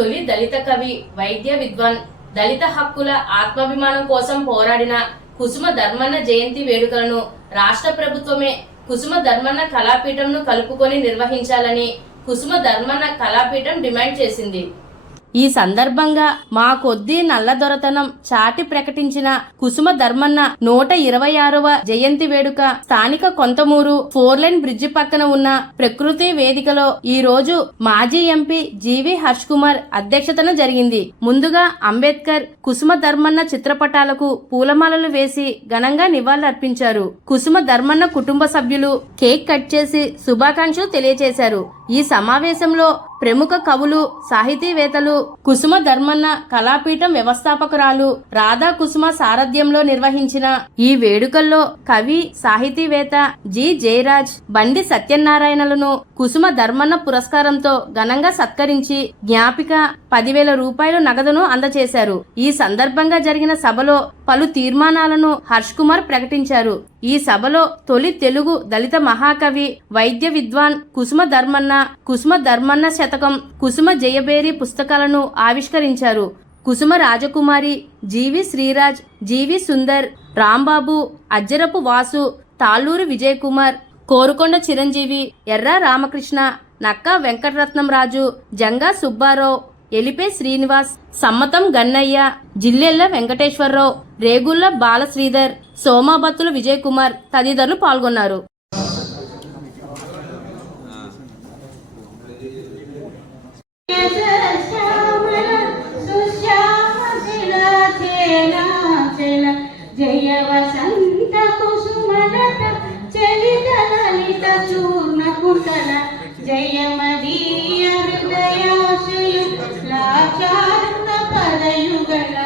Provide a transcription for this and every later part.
తొలి దళిత కవి, వైద్య విద్వాన్, దళిత హక్కుల ఆత్మాభిమానం కోసం పోరాడిన కుసుమ ధర్మన్న జయంతి వేడుకలను రాష్ట్ర ప్రభుత్వమే కుసుమ ధర్మన్న కళాపీఠంను కలుపుకొని నిర్వహించాలని కుసుమ ధర్మన్న కళాపీఠం డిమాండ్ చేసింది. ఈ సందర్భంగా మా కొద్ది నల్లదొరతనం చాటి ప్రకటించిన కుసుమ ధర్మన్న 126వ జయంతి వేడుక స్థానిక కొంతమూరు 4 బ్రిడ్జి పక్కన ఉన్న ప్రకృతి వేదికలో ఈ రోజు మాజీ ఎంపీ జీవి హర్ష్ కుమార్ అధ్యక్షతన జరిగింది. ముందుగా అంబేద్కర్, కుసుమ ధర్మన్న చిత్రపటాలకు పూలమాలలు వేసి ఘనంగా నివాళులర్పించారు. కుసుమ ధర్మన్న కుటుంబ సభ్యులు కేక్ కట్ చేసి శుభాకాంక్షలు తెలియజేశారు. ఈ సమావేశంలో ప్రముఖ కవులు, సాహితీవేత్తలు, కుసుమ ధర్మన్న కళాపీఠం వ్యవస్థాపకురాలు రాధా కుసుమ సారథ్యంలో నిర్వహించిన ఈ వేడుకల్లో కవి, సాహితీవేత్త జి జయరాజ్, బండి సత్యనారాయణలను కుసుమ ధర్మన్న పురస్కారంతో ఘనంగా సత్కరించి జ్ఞాపిక 10,000 రూపాయల నగదును అందజేశారు. ఈ సందర్భంగా జరిగిన సభలో పలు తీర్మానాలను హర్ష్ కుమార్ ప్రకటించారు. ఈ సభలో తొలి తెలుగు దళిత మహాకవి, వైద్య విద్వాన్ కుసుమ ధర్మన్న శతకం, కుసుమ జయబేరి పుస్తకాలను ఆవిష్కరించారు. కుసుమ రాజకుమారి, జీవి శ్రీరాజ్, జీవి సుందర్, రాంబాబు, అజ్జరపు వాసు, తాళ్ళూరు విజయ్ కుమార్, కోరుకొండ చిరంజీవి, ఎర్ర రామకృష్ణ, నక్కా వెంకటరత్నం రాజు, జంగా సుబ్బారావు, ఎలిపే శ్రీనివాస్, సమ్మతం గన్నయ్య, జిల్లెళ్ల వెంకటేశ్వరరావు, రేగుళ్ల బాలశ్రీధర్, సోమాబత్తుల విజయ్ కుమార్ తదితరులు పాల్గొన్నారు. జయ వసంత కుసుమలత చలిత లలిత చూర్ణ కుండల జయ మదీయ హృదయాశయ లాచారుణ పదయుగళ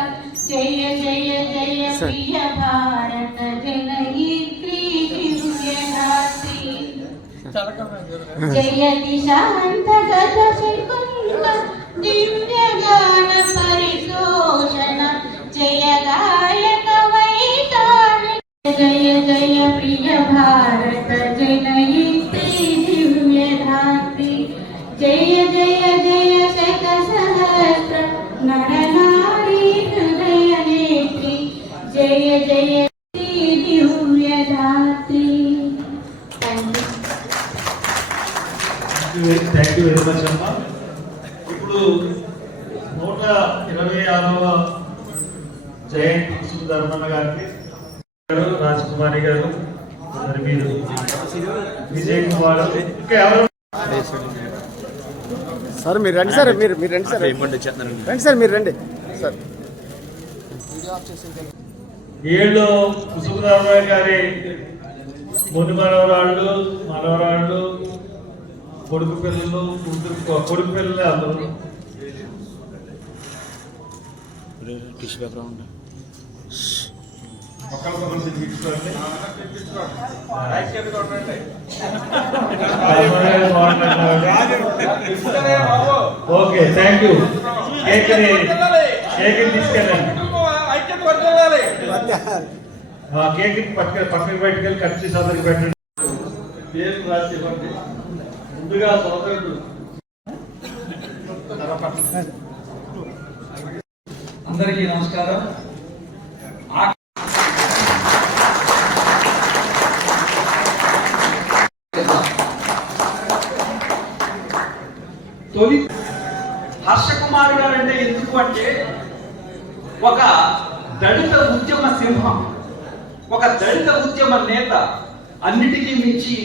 జయ జయ జయ ప్రియ భారత జనయిత్రి దివ్యదాత్రి జయ దిశాంత గత శకుంత దివ్య గాన పరితోషణ జయ గాయక వైతాళి జయ జయ ప్రియ భారత జనయిత్రి దివ్యదాత్రి జయ జయ జయ శత సహస్ర నరనారీ హృదయ నేత్రి జయ జయ దివ్యదాత్రి. థ్యాంక్ యూ వెరీ మచ్ అమ్మా. ఇప్పుడు 126వ జయంతి కుసుమ ధర్మన్న గారికి రాజకుమారి గారు, మరి మీరు విజయ్ కుమార్, ఇంకా ఎవరు సార్ మీరు రండి సార్, మీరు రండి సార్, రండి సార్, మీరు రండి సార్. 7 కుసుమ ధర్మన్న గారి ముని మనవరాళ్ళు, కొడుకు పిల్లలు, కొడుకు పిల్లలే అందరూ. Okay, thank you. కేక్ తీసుకెళ్ళండి. కేక్ పక్కకి బయటకెళ్ళి కట్ చేసి అందరికి పెట్టండి. పేరు రాసి ఇవ్వండి. ముందుగా సోదరుడు అందరికీ నమస్కారం. తొలి హర్ష కుమార్ గారు అంటే ఎందుకు అంటే ఒక దళిత ఉద్యమ సింహం, ఒక దళిత ఉద్యమ నేత, అన్నిటికీ మించి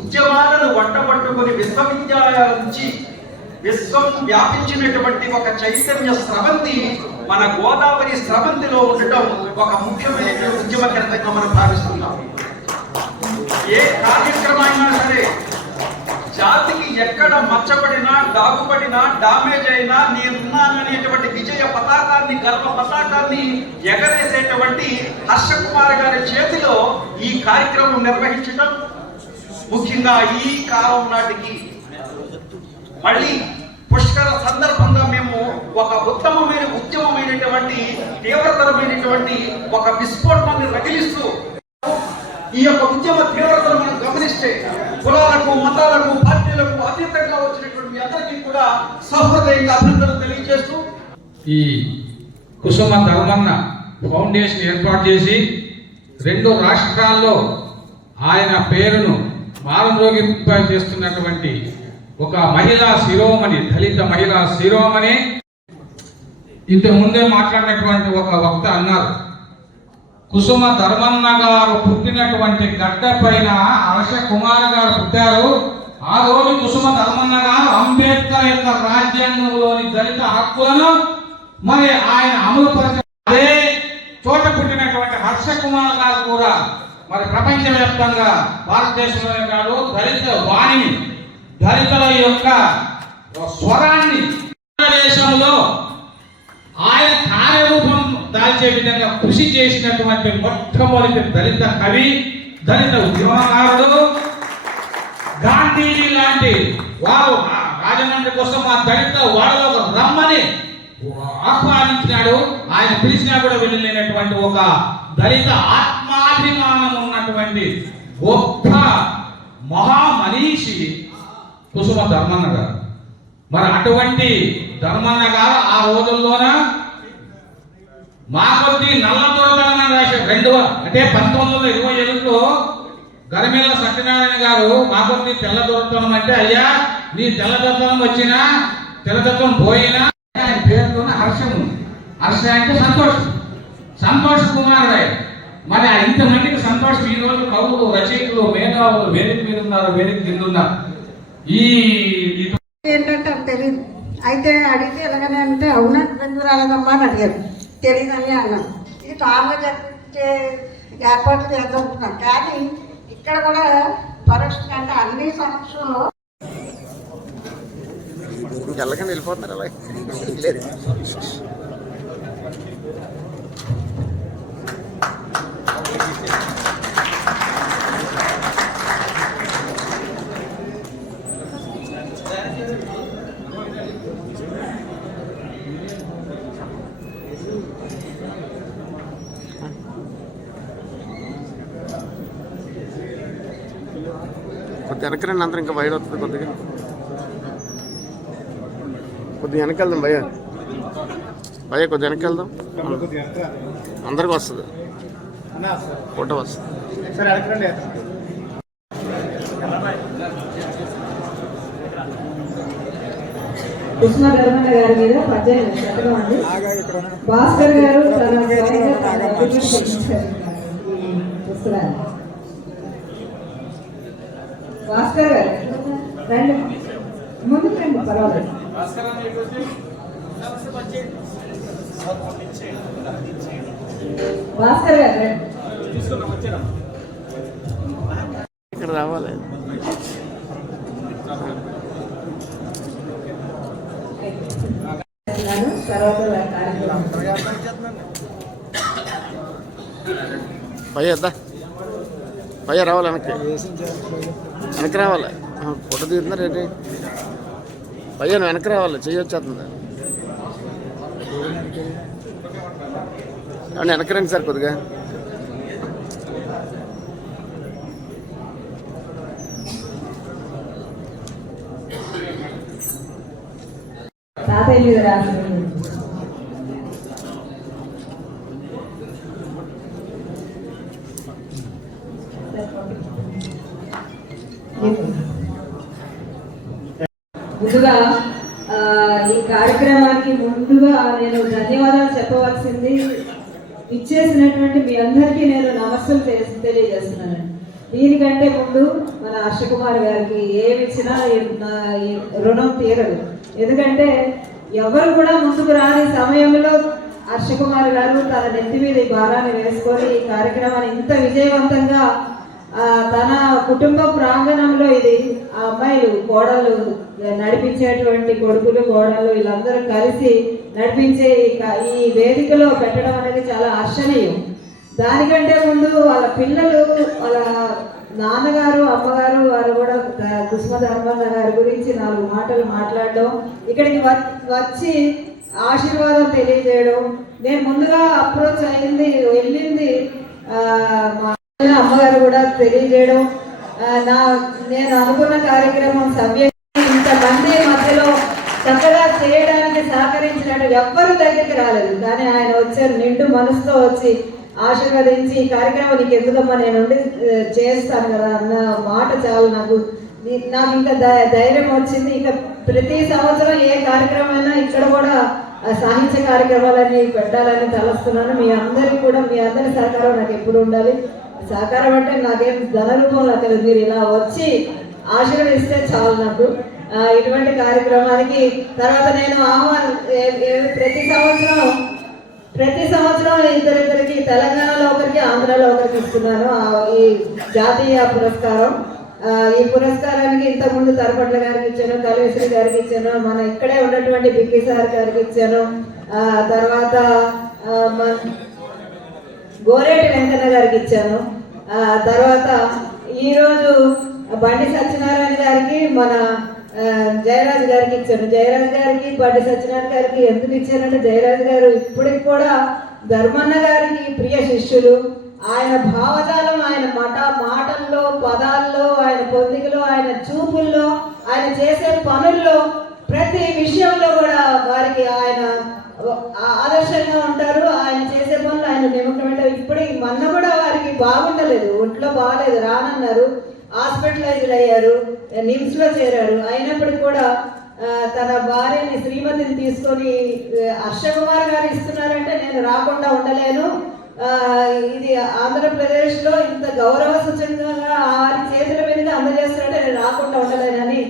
ఉద్యమాలను వంటపట్టుకుని విశ్వవిద్యాలయాల నుంచి విశ్వం వ్యాపించినటువంటి ఒక చైతన్య స్రవంతి మన గోదావరి స్రవంతిలో ఉండటం ఒక ముఖ్యమైన ఉద్యమకర్తగా మనం భావిస్తున్నాం. ఏ కార్యక్రమైనా సరే జాతికి ఎక్కడ మచ్చపడినా, డాగుపడినా, డామేజ్ అయినా నేనున్నాననేటువంటి విజయ పతాకాన్ని, గర్వ పతాకాన్ని ఎగరేసేటువంటి హర్ష కుమార్ గారి చేతిలో ఈ కార్యక్రమం నిర్వహించడం, ముఖ్యంగా ఈ కాలం నాటికి మళ్ళీ పుష్కర సందర్భంగా మేము ఒక ఉత్తమమైన ఉద్యమమైనటువంటి తీవ్రతరమైనటువంటి ఒక విస్ఫోటనాన్ని రగిలిస్తూ ఈ యొక్క ఉద్యమ తీవ్రతను మనం గమనిస్తే కులాలకు, మతాలకు, పార్టీలకు అతీతంగా వచ్చినటువంటి మీ అందరికీ కూడా సహృదయంగా అభినందనలు తెలియజేస్తూ ఈ కుసుమ ధర్మన్న ఫౌండేషన్ ఏర్పాటు చేసి 2 రాష్ట్రాల్లో ఆయన పేరును మారుమోగింప చేస్తున్నటువంటి ఒక మహిళా శిరోమణి, దళిత మహిళా శిరోమణి. ఇంతకు ముందే మాట్లాడినటువంటి ఒక వక్త అన్నారు, కుసుమ ధర్మన్న గారు పుట్టినటువంటి గడ్డ పైన హర్ష కుమార్ గారు పుట్టారు. ఆ రోజు కుసుమ ధర్మన్న గారు అంబేద్కర్ యొక్క రాజ్యాంగంలోని దళిత హక్కులను మరి ఆయన అమలుపరిచే అదే చోట పుట్టినటువంటి హర్ష కుమార్ గారు కూడా మరి ప్రపంచవ్యాప్తంగా భారతదేశంలోనే కాదు దళిత వాణిని, దళితుల యొక్క స్వరాన్ని దేశంలో ఆయన కార్యరూపం దాల్చే విధంగా కృషి చేసినటువంటి మొట్టమొదటి దళిత కవి, దళిత ఉద్యమకారుడు గాంధీజీ లాంటి వారు రాజమండ్రి కోసం ఆ దళిత వాళ్ళలో రమ్మని ఆహ్వానించినాడు. ఆయన పిలిచినా కూడా వెళ్ళలేనటువంటి ఒక దళిత ఆత్మాభిమానం ఉన్నటువంటి గొప్ప మహామనీషి కుసుమ ధర్మన్న గారు. మరి అటువంటి ధర్మన్న గారు ఆ రోజుల్లోన మా కొద్ది నల్ల దొరతనం రాశారు. అంటే 1927లో గరిమెల్ల సత్యనారాయణ గారు మా కొద్ది తెల్ల దొరతనం అంటే, అయ్యా నీ తెల్ల దొరతనం వచ్చినా తెల్ల దొరతనం పోయినా ఆయన పేరులోనే హర్షం ఉంది. హర్ష అంటే సంతోషం, సంతోష్ కుమారుడు ఆయన. మరి ఇంతమందికి సంతోషం ఈ రోజు కవులు, రచయితలు, మేధావులు వేదిక మీద ఉన్నారు, వేదిక కింద ఉన్నారు. ఈ ఏంటంటే తెలియదు. అయితే అడిగితే ఎలాగనే అంటే అవునా ఎందుకు రాలేదమ్మా అని అడిగారు. తెలియదని అన్నాను. ఇది తాళ్ళ జరిగే ఏర్పాట్లు చేద్దాం. కానీ ఇక్కడ కూడా పరోక్షంగా అంటే అన్ని సంవత్సరంలో వెళ్ళకండి, వెళ్ళిపోతున్నారు అలా లేదు. కొద్దిగా వెనకరండి, అందరూ ఇంకా బయట వస్తుంది. కొద్దిగా వెనకెళ్దాం భయ్య, కొద్దిగా వెనకెళ్దాం, అందరికి వస్తుంది, ఫోటో వస్తుంది. కుసుమ ధర్మన్న గారి మీద 18 శతకం అండి. భాస్కర్ గారు భాస్కర్ గారు రండి, ముందు రండి, పర్వాలేదు. భాస్కర్ గారు ఇక్కడ రావాలి. భయ్య రావాలి, వెనక్కి రావాలి. ఫోటో తీస్తున్నారు ఏంటి భయ్య, నువ్వు వెనక్కి రావాలి, చేయొచ్చేస్తుంది. వెనక్కి రండి సార్ కొద్దిగా. తాతయ్య మీద రాసి ముందుగా ఈ కార్యక్రమానికి ముందుగా నేను ధన్యవాదాలు చెప్పవలసింది ఇచ్చేసినటువంటి మీ అందరికీ నేను నమస్సులు తెలియజేస్తున్నాను. దీనికంటే ముందు మన హర్షకుమార్ గారికి ఏమి ఇచ్చినా రుణం తీరదు. ఎందుకంటే ఎవరు కూడా ముందుకు రాని సమయంలో హర్షకుమార్ గారు తన నెత్తి మీద ఈ భారాన్ని వేసుకొని ఈ కార్యక్రమాన్ని ఇంత విజయవంతంగా తన కుటుంబ ప్రాంగణంలో ఇది ఆ అమ్మాయిలు కోడళ్ళు నడిపించేటువంటి కొడుకులు కోడళ్ళు వీళ్ళందరూ కలిసి నడిపించే ఈ వేదికలో పెట్టడం అనేది చాలా హర్షణీయం. దానికంటే ముందు వాళ్ళ పిల్లలు, వాళ్ళ నాన్నగారు, అమ్మగారు వారు కూడా కుసుమ ధర్మన్న గారి గురించి 4 మాటలు మాట్లాడడం, ఇక్కడికి వచ్చి ఆశీర్వాదం తెలియజేయడం. నేను ముందుగా అప్రోచ్ వెళ్ళింది మా అమ్మగారు కూడా తెలియజేయడం. నేను అనుకున్న కార్యక్రమం ఇంతమంది మధ్యలో చక్కగా చేయడానికి సహకరించినట్టు ఎవ్వరూ దగ్గరికి రాలేదు. కానీ ఆయన వచ్చారు, నిండు మనసుతో వచ్చి ఆశీర్వదించి ఈ కార్యక్రమం నీకు ఎందుకమ్మా నేను ఉండి చేస్తాను కదా అన్న మాట చాలు నాకు ఇంకా ధైర్యం వచ్చింది. ఇంకా ప్రతి సంవత్సరం ఏ కార్యక్రమం ఇక్కడ కూడా సాహిత్య కార్యక్రమాలని పెట్టాలని తలస్తున్నాను. మీ అందరికీ కూడా మీ అందరి సహకారం నాకు ఎప్పుడు ఉండాలి. సహకారం అంటే నాకేం ధన రూపంలో అక్కడ మీరు ఇలా వచ్చి ఆశీర్వదిస్తే చాలు నాకు. ఇటువంటి కార్యక్రమానికి తర్వాత నేను ప్రతి సంవత్సరం ఇద్దరికి తెలంగాణలో ఒకరికి ఆంధ్రాలో ఒకరికి ఇస్తున్నాను ఈ జాతీయ పురస్కారం. ఈ పురస్కారానికి ఇంతకుముందు తరపట్ల గారికి ఇచ్చాను, కలవేశ్వరి గారికి ఇచ్చాను, మన ఇక్కడే ఉన్నటువంటి బిక్కి సార్ గారికి ఇచ్చాను, తర్వాత గోరేటి వెంకన్న గారికి ఇచ్చాను, తర్వాత ఈరోజు బండి సత్యనారాయణ గారికి మన జయరాజ్ గారికి ఇచ్చాను. జయరాజ్ గారికి బండి సత్యనారాయణ గారికి ఎందుకు ఇచ్చానంటే జయరాజ్ గారు ఇప్పటికి కూడా ధర్మన్న గారికి ప్రియ శిష్యులు. ఆయన భావజాలం, ఆయన మాటల్లో, పదాల్లో, ఆయన పొందికలో, ఆయన చూపుల్లో, ఆయన చేసే పనుల్లో, ప్రతి విషయంలో కూడా వారికి ఆయన ఆదర్శంగా ఉంటారు. ఆయన చేసే పనులు ఆయన నిమగ్నమంటారు. ఇప్పుడు మొన్న కూడా వారికి బాగుండలేదు, ఒంట్లో బాగాలేదు, రానన్నారు, హాస్పిటలైజ్డ్ అయ్యారు, నిమ్స్ లో చేరారు. అయినప్పటికీ కూడా తన భార్యని శ్రీమతిని తీసుకొని హర్షకుమార్ గారు ఇస్తున్నారంటే నేను రాకుండా ఉండలేను, ఇది ఆంధ్రప్రదేశ్ లో ఇంత గౌరవ సూచకంగా వారి చేతుల మీదుగా అందజేస్తారంటే నేను రాకుండా ఉండలేనని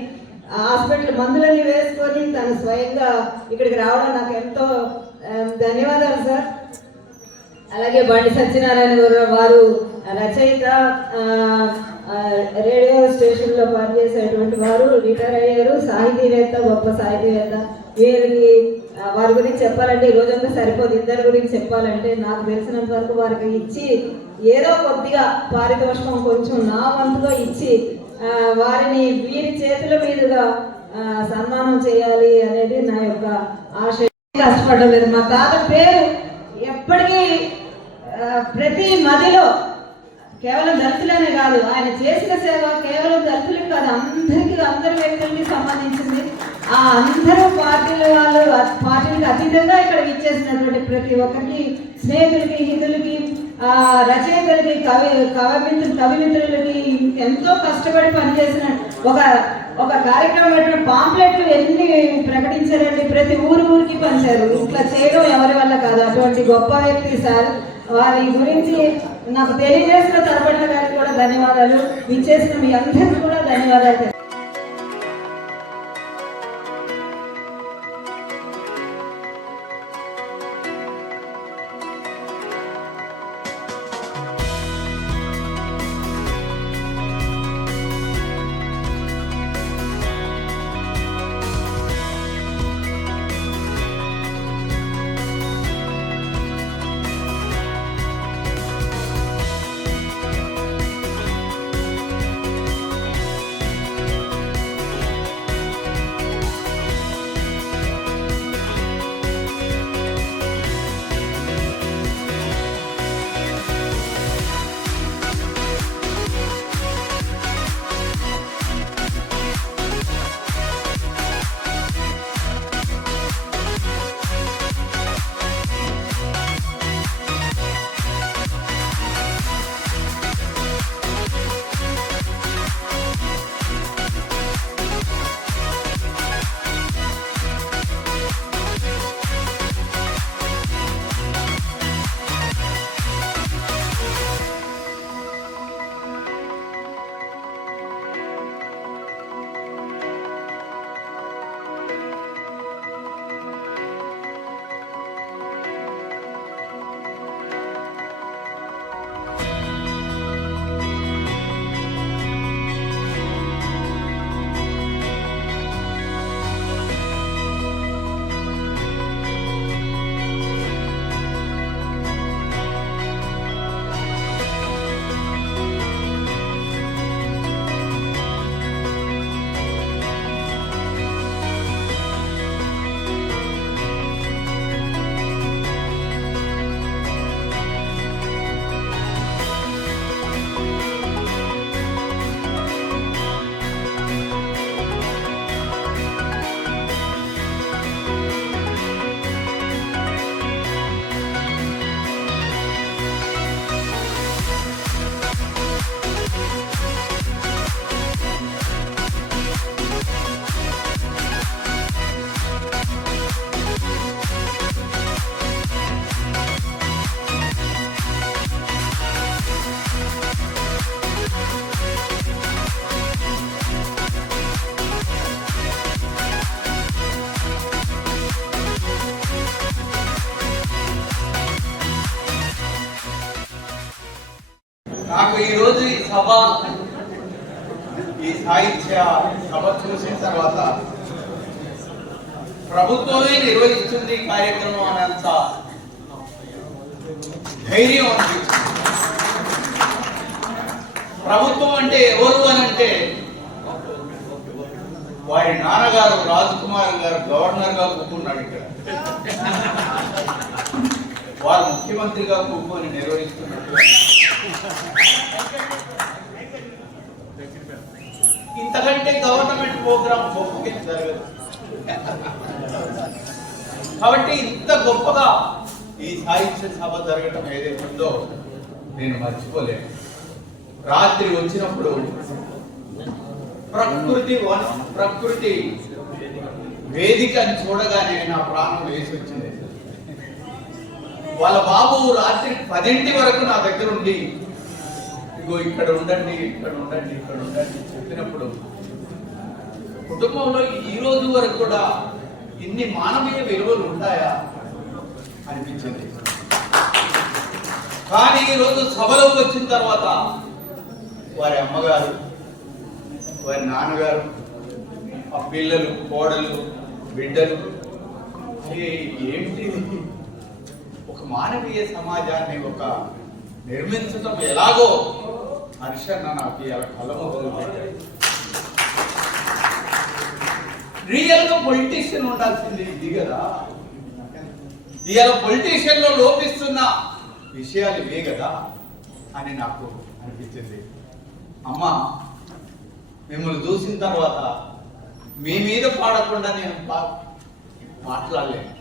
హాస్పిటల్ మందులన్నీ వేసుకొని తను స్వయంగా ఇక్కడికి రావడం నాకు ఎంతో ధన్యవాదాలు సార్. అలాగే బండి సత్యనారాయణ వారు రచయిత, రేడియో స్టేషన్ లో పనిచేసేటువంటి వారు, రిటైర్ అయ్యారు, సాహితీవేత్త, గొప్ప సాహితీవేత్త. వీరికి వారి గురించి చెప్పాలంటే ఈ రోజంతా సరిపోదు. ఇద్దరి గురించి చెప్పాలంటే నాకు తెలిసినంత వరకు వారికి ఇచ్చి ఏదో కొద్దిగా పారితోషికం కొంచెం నా వంతుగా ఇచ్చి వారిని వీరి చేతుల మీదుగా సన్మానం చేయాలి అనేది నా యొక్క ఆశ. కష్టపడలేదు. మా తాత పేరు ఎప్పటికీ ప్రతి మదిలో కేవలం దళితులనే కాదు, ఆయన చేసిన సేవ కేవలం దళితులకు కాదు, అందరి వ్యక్తులకి సంబంధించింది. ఆ అందరూ పార్టీలకు అతీతంగా ఇక్కడ ఇచ్చేసినటువంటి ప్రతి ఒక్కరికి, స్నేహితులకి, హితులకి, రచయితలకి, కవిమిత్రులకి ఎంతో కష్టపడి పనిచేసిన ఒక కార్యక్రమం పాంప్లెట్లు ఎన్ని ప్రకటించారండి, ప్రతి ఊరికి పంచారు. ఇట్లా చేయడం ఎవరి వల్ల కాదు, అటువంటి గొప్ప వ్యక్తి సార్. వారి గురించి నాకు తెలియజేసిన తరపట్ల గారికి కూడా ధన్యవాదాలు, ఇచ్చేసిన మీ అందరికీ కూడా ధన్యవాదాలు. నాకు ఈరోజు ఈ సభ, ఈ సాహిత్య సభ చూసిన తర్వాత ప్రభుత్వమే నిర్వహిస్తుంది కార్యక్రమం అనంత ధైర్యం అనిపించింది. ప్రభుత్వం అంటే ఎవరు అనంటే వారి నాన్నగారు రాజ్కుమార్ గారు గవర్నర్ గా కూర్చున్నాడు ఇక్కడ, వారు ముఖ్యమంత్రిగా కూర్చొని నిర్వహిస్తున్నట్టు. ఇంతకంటే గవర్నమెంట్ ప్రోగ్రామ్ గొప్పగా జరగదు. కాబట్టి ఇంత గొప్పగా ఈ సాహిత్య సభ జరగడం ఏదైతే ఉందో నేను మర్చిపోలేను. రాత్రి వచ్చినప్పుడు ప్రకృతి వేదికని చూడగానే నా ప్రాణం వేసి వచ్చింది. వాళ్ళ బాబు రాత్రి 10 వరకు నా దగ్గర ఉండి ఇగో ఇక్కడ ఉండండి, ఇక్కడ ఉండండి, ఇక్కడ ఉండండి చెప్పినప్పుడు కుటుంబంలో ఈ రోజు వరకు కూడా ఇన్ని మానవీయ విలువలు ఉంటాయా అనిపించింది. కానీ ఈరోజు సభలోకి వచ్చిన తర్వాత వారి అమ్మగారు, వారి నాన్నగారు, ఆ పిల్లలు, కోడలు, బిడ్డలు, ఏంటి ఒక మానవీయ సమాజాన్ని ఒక నిర్మించడం ఎలాగో హర్షన్న నాకు ఇలా కళ్ళము వదిలిపెట్టాడు. రియల్ గా పొలిటీషియన్ ఉండాల్సింది ఇది కదా. ఇవాళ పొలిటీషియన్ లో లోపిస్తున్న విషయాలు ఇవే కదా అని నాకు అనిపించింది. అమ్మ, మిమ్మల్ని చూసిన తర్వాత మీ మీద పాడకుండా నేను మాట్లాడలేను.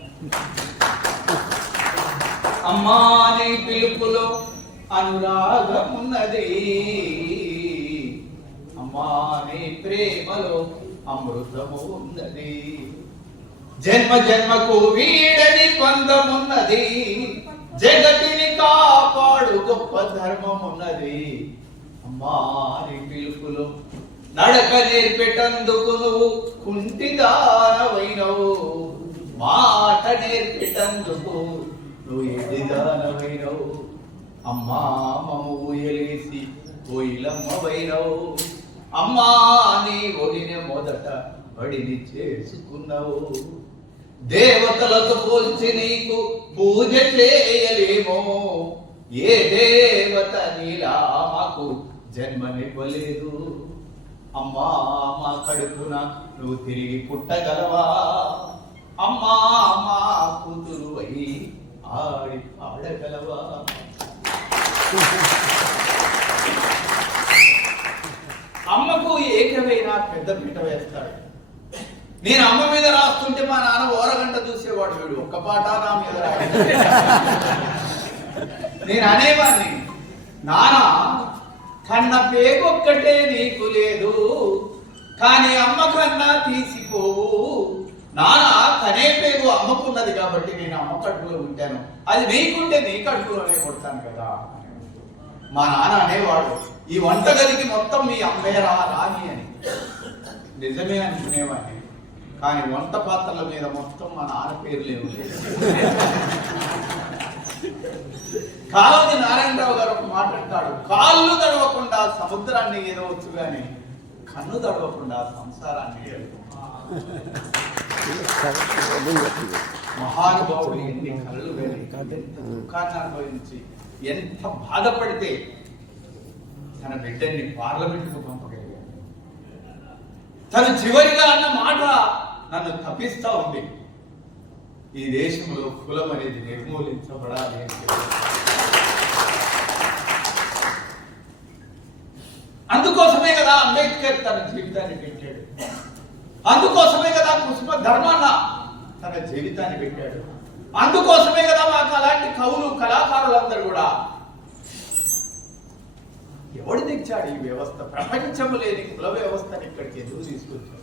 అమ్మా నీ పిలుపులో అనురాగమున్నది, అమ్మా నీ ప్రేమలో అమృతము ఉన్నది, జన్మ జన్మకు వీడని బంధమున్నది, జగతిని కాపాడు గొప్ప ధర్మమున్నది. అమ్మా నీ పిలుపులో నడక నేర్పెటందుకు నువ్వు కుంటిదానవైనవు, మాట నేర్పెటందుకు నువ్వు ఎదిదానవైనవు, అమ్మా మమ్ము ఊయలేసి కోయిలమ్మవైనవు, అమ్మా నీ ఒడిని మొదట బడిని చేసుకున్నావు, దేవతలతో పోల్చి నీకు పూజ చేయలేమో, ఏ దేవత నీలా మాకు జన్మనివ్వలేదు, అమ్మా మా కడుపున నువ్వు తిరిగి పుట్టగలవా, అమ్మా మా కూతురు అయి ఆడి ఆడగలవా. అమ్మకు ఏకమైన పెద్ద పీట వేస్తాడు. నేను అమ్మ మీద రాస్తుంటే మా నాన్న ఓరగంట చూసేవాడు, వీడు ఒక్క పాట నా మీద నేను అనేవాడిని, నాన్న కన్న పేగొక్కటే నీకు లేదు, కానీ అమ్మ కన్నా తీసిపోవు, నాన్న కనే పేగు అమ్మకున్నది కాబట్టి నేను అమ్మ కడుపులో ఉంటాను, అది నీకుంటే నీ కడుపులోనే కొడతాను కదా. మా నాన్న అనేవాడు, ఈ వంటగదికి మొత్తం మీ అమ్మేరా రాని అని. నిజమే అనుకునేవాడిని, కానీ వంట పాత్రల మీద మొత్తం మా నాన్న పేర్లే ఉండేది. కాళోజీ నారాయణరావు గారు ఒక మాట అంటాడు, కాళ్ళు తడవకుండా సముద్రాన్ని ఏదవచ్చు కానీ కన్ను తడవకుండా సంసారాన్ని ఏదవచ్చు. మహానుభావుడు ఎన్ని కళ్ళు దుఃఖాన్ని అనుభవించి ఎంత బాధపడితే తన బిడ్డని పార్లమెంట్కు పంపగలిగాడు. తను చివరిగా అన్న మాట నన్ను తప్పిస్తా ఉంది, ఈ దేశంలో కులం అనేది నిర్మూలించబడాలి అని. అందుకోసమే కదా అంబేద్కర్ తన జీవితాన్ని పెట్టాడు, అందుకోసమే కదా కుసుమ ధర్మాన్న తన జీవితాన్ని పెట్టాడు, అందుకోసమే కదా మాకు అలాంటి కవులు కళాకారులందరూ కూడా. ఎవడు తెచ్చాడు ఈ వ్యవస్థ? ప్రపంచము లేని కుల వ్యవస్థను ఇక్కడికి ఎందుకు తీసుకొచ్చాడు?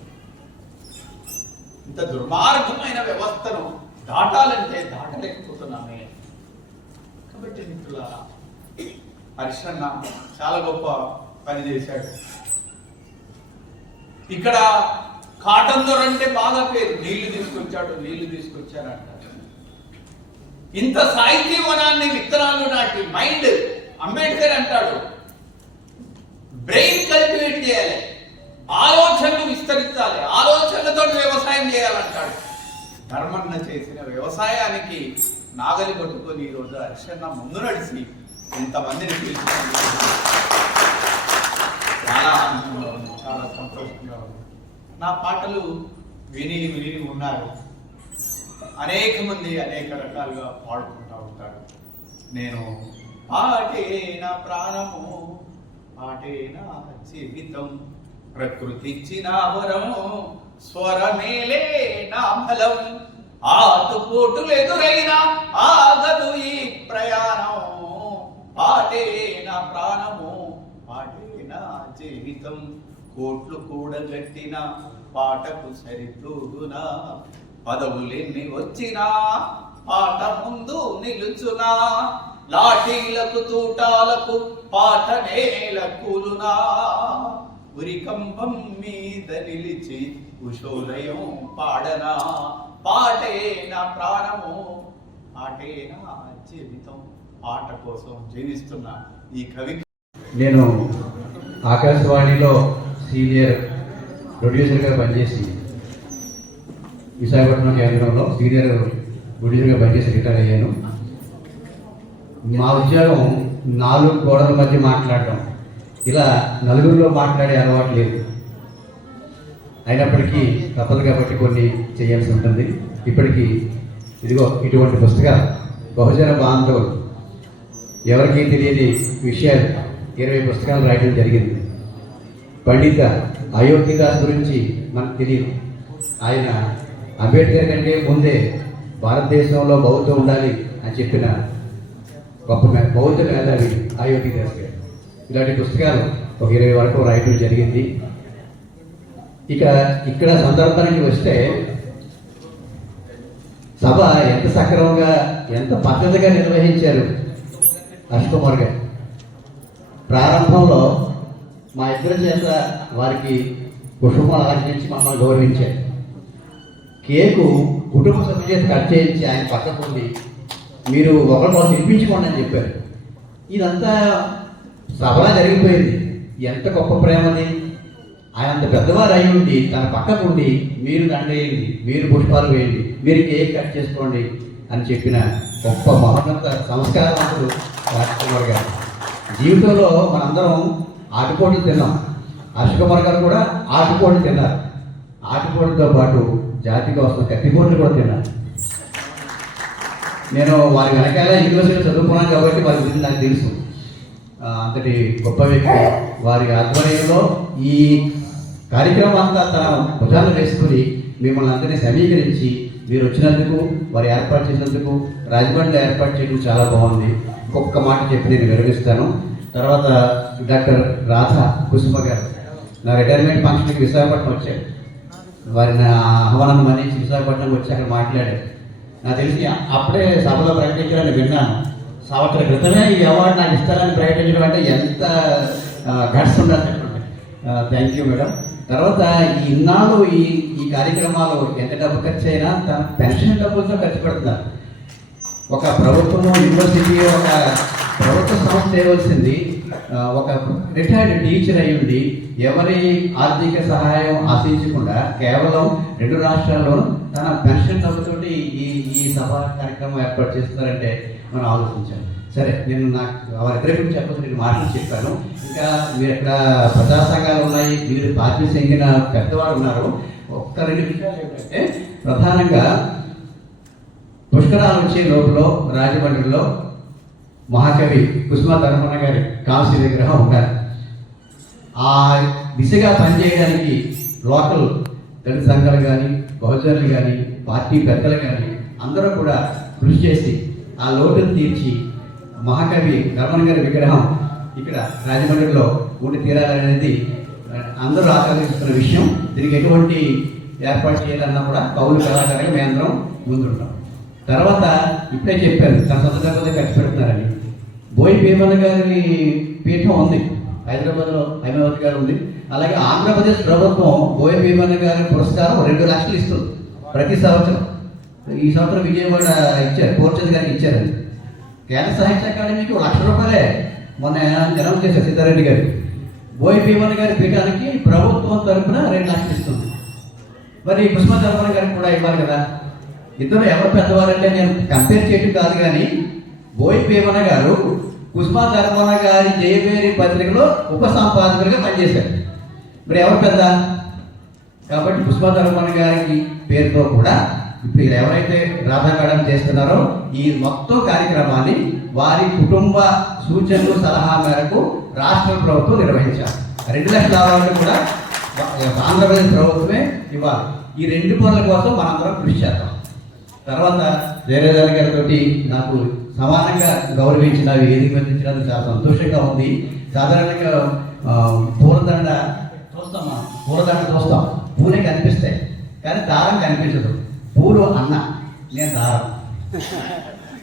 ఇంత దుర్మార్గమైన వ్యవస్థను దాటాలంటే దాటలేకపోతున్నామే. కాబట్టి మిత్రులారా, హర్షన్న చాలా గొప్ప పని చేశాడు. ఇక్కడ కాటన్ దొర అంటే బాగా పేరు, నీళ్లు తీసుకొచ్చారంట. ఇంత సాహితీ వనాన్ని విత్తనాలు నాటి మైండ్ అంబేద్కర్ అంటాడు, బ్రెయిన్ కల్టివేట్ చేయాలి, ఆలోచనలు విస్తరించాలి, ఆలోచనలతో వ్యవసాయం చేయాలంటాడు. ధర్మన్న చేసిన వ్యవసాయానికి నాగలి పట్టుకొని ఈరోజు హర్షన్న ముందు నడిచి ఇంతమందిని పిలుచుకుంది. చాలా ఆనందంగా ఉంది, చాలా సంతోషంగా ఉంది. నా పాటలు విని ఉన్నారు. అనేక మంది అనేక రకాలుగా పాడుకుంటూ ఉంటారు. నేను పాటే నా ప్రాణము, పాటే నా జీవితం, ప్రకృతిచ్చిన వరము, స్వరమేలే నా బలం, ఆటుపోటులు ఎదురైనా ఆగదు ఈ ప్రయాణం, పాటే నా ప్రాణము, పాటే నా జీవితం, కోట్లు కూడగట్టిన పాటకు సరితూగునా, పదవులెన్ని వచ్చినా పాట ముందు నిలుచునా, లాఠీలకు తూటాలకు పాట నేల కూలునా, ఉరికంబం మీద నిలిచి ఉషోదయం పాడనా, పాటే నా ప్రాణము, పాటే నా జీవితం, పాట కోసం జీవిస్తున్నా ఈ కవి. నేను ఆకాశవాణిలో సీనియర్ ప్రొడ్యూసర్గా పనిచేసి విశాఖపట్నం కేంద్రంలో సీనియర్ ప్రొడ్యూసర్గా పనిచేసి రిటైర్ అయ్యాను. మా ఉద్యోగం 4 గోడల మధ్య మాట్లాడటం, ఇలా నలుగురిలో మాట్లాడే అలవాటు లేదు. అయినప్పటికీ తప్పదు కాబట్టి కొన్ని చేయాల్సి ఉంటుంది. ఇప్పటికీ ఇదిగో ఇటువంటి పుస్తకాలు బహుజన బాంధవులు, ఎవరికీ తెలియని విషయాలు 20 పుస్తకాలు రాయడం జరిగింది. పండిత అయోధ్యదాస్ గురించి మనకు తెలియదు. ఆయన అంబేద్కర్ కంటే ముందే భారతదేశంలో బౌద్ధం ఉండాలి అని చెప్పిన గొప్ప బౌద్ధ మేధావి అయోధ్యదాస్ గారు. ఇలాంటి పుస్తకాలు ఒక 20 వరకు రాయడం జరిగింది. ఇక ఇక్కడ సందర్భానికి వస్తే సభ ఎంత సక్రమంగా ఎంత పద్ధతిగా నిర్వహించారు హర్షకుమార్ గారు. ప్రారంభంలో మా ఇద్దరి చేత వారికి కుటుంబాలు ఆచరించి మమ్మల్ని గౌరవించారు. కేకు కుటుంబ సభ్యుల చేత కట్ చేయించి ఆయన పక్కకు ఉండి మీరు ఒకరితో తినిపించుకోండి అని చెప్పారు. ఇదంతా సభలా జరిగిపోయింది. ఎంత గొప్ప ప్రేమది! ఆయన అంత పెద్దవారు అయి ఉండి తన పక్కకు ఉండి మీరు దండేయండి, మీరు పుష్పాలు వేయండి, మీరు కేక్ కట్ చేసుకోండి అని చెప్పిన గొప్ప మహోన్నత సంస్కారవంతుడు రాజకుమార్ గారు. జీవితంలో మనందరం ఆటుపోట్లు తిన్నాం. హర్షకుమార్ గారు కూడా ఆటుపోట్లు తిన్నారు. ఆటుపోట్లతో పాటు జాతి కోసం కత్తిపోట్లు కూడా తిన్నారు. నేను వారి వెనకాల యూనివర్సిటీ చదువుకున్నాను కాబట్టి వారి గురించి నాకు తెలుసు. అంతటి గొప్ప వ్యక్తి. వారి ఆధ్వర్యంలో ఈ కార్యక్రమం అంతా తన భుజాలు వేసుకుని మిమ్మల్ని అందరినీ సమీకరించి మీరు వచ్చినందుకు, వారు ఏర్పాటు చేసినందుకు, రాజమండ్రిలో ఏర్పాటు చేయడం చాలా బాగుంది. ఒక్కొక్క మాట చెప్పి నేను వివరిస్తాను. తర్వాత డాక్టర్ రాధా కుసుమ గారు నా రిటైర్మెంట్ ఫంక్షన్కి విశాఖపట్నం వచ్చారు. వారిని ఆహ్వానం మన్నించి విశాఖపట్నం వచ్చి అక్కడ మాట్లాడారు. నాకు తెలిసి అప్పుడే సభలో ప్రకటించాలని విన్నాను. సంవత్సరం క్రితమే ఈ అవార్డు నాకు ఇస్తారని ప్రకటించడం అంటే ఎంత గట్స్ ఉండాలి. Thank you madam. తర్వాత ఇన్నాళ్ళు ఈ కార్యక్రమాలు ఎంత డబ్బు ఖర్చు అయినా తన పెన్షన్ డబ్బులతో ఖర్చు పెడుతున్నారు. ఒక ప్రభుత్వము, యూనివర్సిటీ, ఒక ప్రభుత్వ సంస్థ చేయవలసింది ఒక రిటైర్డ్ టీచర్ అయి ఉండి ఎవరి ఆర్థిక సహాయం ఆశించకుండా కేవలం 2 రాష్ట్రాల్లో తన పెన్షన్ డబ్బుతోటి ఈ సభా కార్యక్రమం ఏర్పాటు చేస్తున్నారంటే మనం ఆలోచించాం. సరే, నేను నాకు వారిద్దరి గురించి చెప్పచ్చు, నేను మాటలు చెప్పాను. ఇంకా మీరు ఎక్కడ ప్రజా సంఘాలు ఉన్నాయి, మీరు పార్టీ చెందిన పెద్దవారు ఉన్నారు. ఒక్క 2 విషయాలు ఏంటంటే, ప్రధానంగా పుష్కరాలు వచ్చే లోపల రాజమండ్రిలో మహాకవి కుసుమ ధర్మన్న గారి కాంస్య విగ్రహం ఉండాలి. ఆ దిశగా పనిచేయడానికి లోకల్ దళిత సంఘాలు కానీ, బహుజనులు కానీ, పార్టీ పెద్దలు కానీ అందరూ కూడా కృషి చేసి ఆ లోటును తీర్చి మహాకవి ధర్మన్న గారి విగ్రహం ఇక్కడ రాజమండ్రిలో ఉండి తీరాలనేది అందరూ ఆకాంక్షిస్తున్న విషయం. దీనికి ఎటువంటి ఏర్పాటు చేయాలన్నా కూడా కౌలు కళాకారులు మేమందరం ముందుంటాం. తర్వాత ఇప్పుడే చెప్పారు తన సొంత డబ్బులతో ఖర్చు పెడుతున్నారని. బోయి భీమన్న గారి పీఠం ఉంది హైదరాబాద్లో, హైదరాబాద్ గారు ఉంది. అలాగే ఆంధ్రప్రదేశ్ ప్రభుత్వం బోయి భీమన్న గారి పురస్కారం 2 లక్షలు ఇస్తుంది ప్రతి సంవత్సరం. ఈ సంవత్సరం విజయవాడ ఇచ్చారు, పోర్చంద్ గారికి ఇచ్చారండి. కేంద్ర సాహిత్య అకాడమీకి 1 లక్ష రూపాయలే మొన్న జనం చేశారు సిద్ధారెడ్డి గారు. బోయి భీమన్ గారి పీఠానికి ప్రభుత్వం తరఫున 2 లక్షలు ఇస్తుంది. మరి కుసుమ ధర్మన్న గారికి కూడా ఇవ్వాలి కదా. ఇద్దరు ఎవరు పెద్దవారంటే నేను కంపేర్ చేయడం కాదు, కానీ బోయి భీమన్న గారు కుసుమ ధర్మన్న గారి జయవేరి పత్రికలో ఉప సంపాదకులుగా పనిచేశారు. మరి ఎవరు పెద్ద? కాబట్టి కుసుమ ధర్మన్న గారికి పేరుతో కూడా ఇప్పుడు ఎవరైతే రాధాగాఢం చేస్తున్నారో ఈ మొత్తం కార్యక్రమాన్ని వారి కుటుంబ సూచనలు సలహా మేరకు రాష్ట్ర ప్రభుత్వం నిర్వహించారు. 2 లక్షల అవార్డులు కూడా ఆంధ్రప్రదేశ్ ప్రభుత్వమే ఇవ్వాలి. ఈ 2 పనుల కోసం మనందరం కృషి చేద్దాం. తర్వాత జయరాజాని గారితో నాకు సమానంగా గౌరవించిన వేదిక మీద ఇచ్చినందుకు చాలా సంతోషంగా ఉంది. సాధారణంగా పూలదండ చూస్తాం, పూలే కనిపిస్తాయి కానీ దారం కనిపించదు. పూలు అన్న, నేను దారం.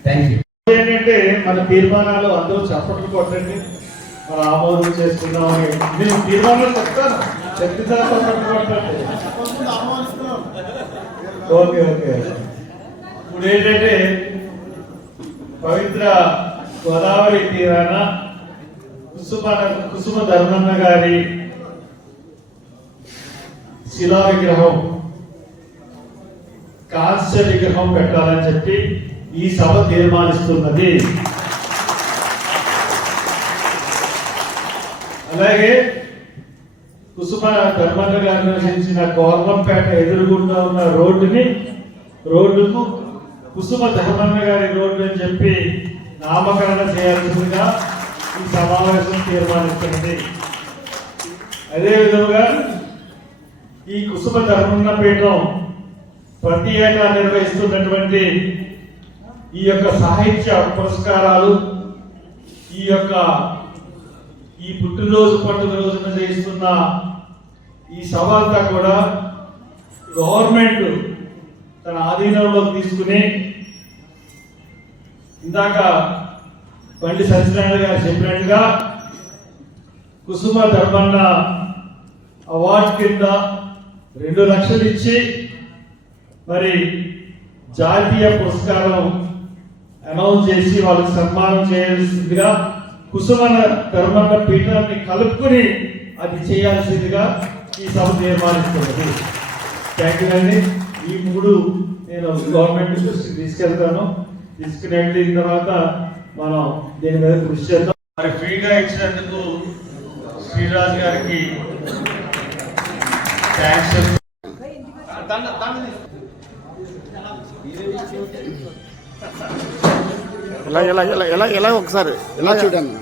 Thank you. ఏంటంటే మన తీర్మానాలు అందరూ చప్పట్లు కొట్టండి, మన ఆమోదం చేసుకుందామని నేను తీర్మానాలు చెప్తాను. Okay okay. ఇప్పుడు ఏంటంటే పవిత్ర గోదావరి తీరాన కుసుమ ధర్మన్న గారి శిలా విగ్రహం, కాంస్య విగ్రహం పెట్టాలని చెప్పి ఈ సభ తీర్మానిస్తున్నది. అలాగే కుసుమ ధర్మన్న గారు నిర్వహించిన గవర్నంపేట ఎదురుగుండా ఉన్న రోడ్డుకు కుసుమ ధర్మన్న గారి రోడ్డు అని చెప్పి నామకరణ చేయాల్సిందిగా ఈ సమావేశం తీర్మానిస్తున్నది. అదేవిధంగా ఈ కుసుమ ధర్మన్న పీఠం ప్రతి ఏటా నిర్వహిస్తున్నటువంటి ఈ యొక్క సాహిత్య పురస్కారాలు, ఈ పుట్టినరోజు పండుగ రోజున చేస్తున్న ఈ సభ అంతా కూడా గవర్నమెంట్ తన ఆధీనంలో తీసుకుని, ఇందాక బండి సత్యనారాయణ గారు చెప్పినట్టుగా కుసుమ ధర్మన్న అవార్డు కింద 2 లక్షలు ఇచ్చి మరి జాతీయ పురస్కారం అనౌన్స్ చేసి వాళ్ళకి సన్మానం చేయాల్సిందిగా కుసుమ ధర్మన్న పీఠాన్ని కలుపుకుని అది చేయాల్సిందిగా ఈ సభ తీర్మానిస్తున్నది. థ్యాంక్ యూ అండి. ఈ 3 నేను గవర్నమెంట్ దృష్టికి తీసుకెళ్తాను. తీసుకుని తర్వాత మనం దీని మీద కృషి చేద్దాం. మరి ఫ్రీగా ఇచ్చినందుకు శ్రీరాజ్ గారికి థ్యాంక్స్. ఎలా ఒకసారి ఎలా చూడండి.